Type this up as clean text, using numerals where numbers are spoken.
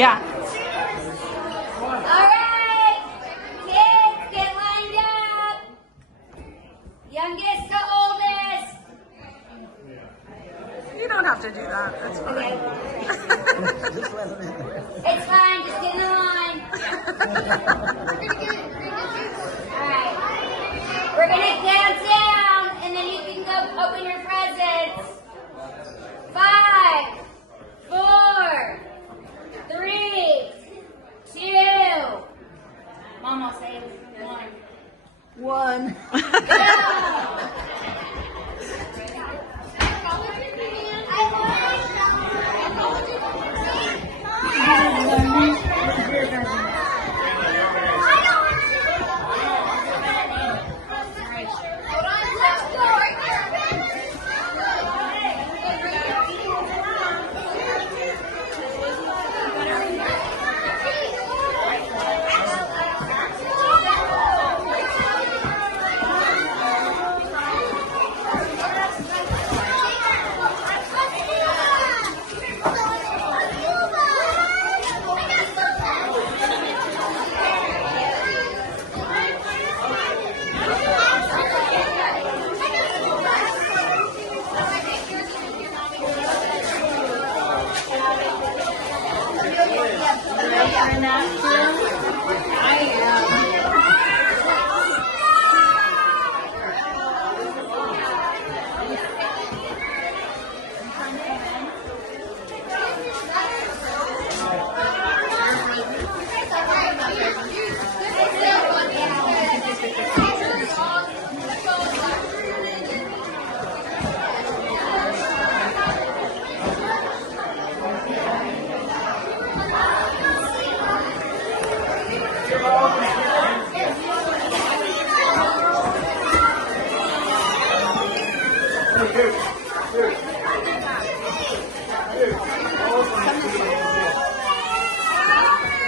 Yeah. All right, kids, get lined up. Youngest to oldest. You don't have to do that. That's fine. Okay. It's fine, just get in the line. All right. We're gonna count down, and then you can go open your presents.